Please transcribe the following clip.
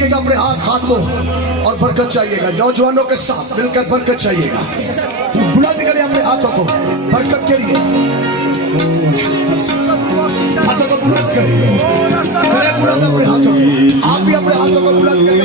कीजिएगा अपने हाथ को और बरकत चाहिएगा। नौजवानों के साथ मिलकर बरकत चाहिएगा। बुलंद करें अपने हाथों को बरकत के लिए, हाथों को बुलंद करें, बुलंद अपने हाथों को। आप भी अपने हाथों को बुलंद करके